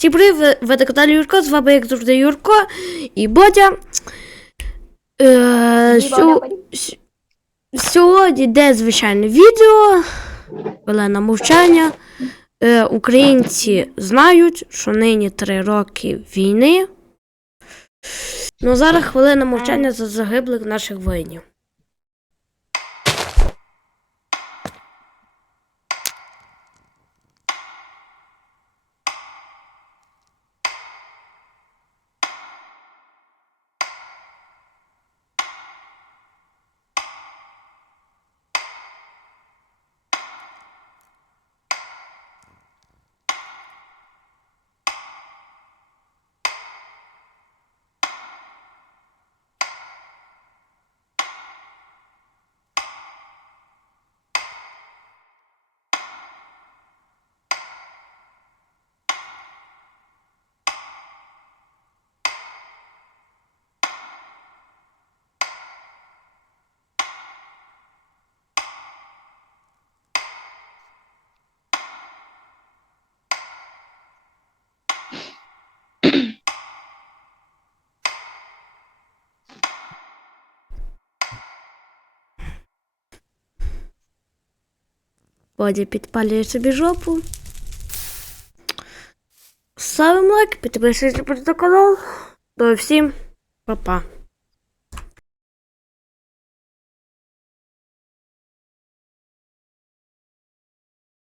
Всім привіт, ви- ви на каналі Юрко, з вами як завжди Юрко і Бодя. Е, сьо- Сьогодні йде звичайне відео, хвилина мовчання. Е, українці знають, що нині три роки війни. Ну зараз хвилина мовчання за загиблих наших воїнів. Бодя підпалює собі жопу. Ставимо лайк, підписуйтесь на канал. До всім, па-па.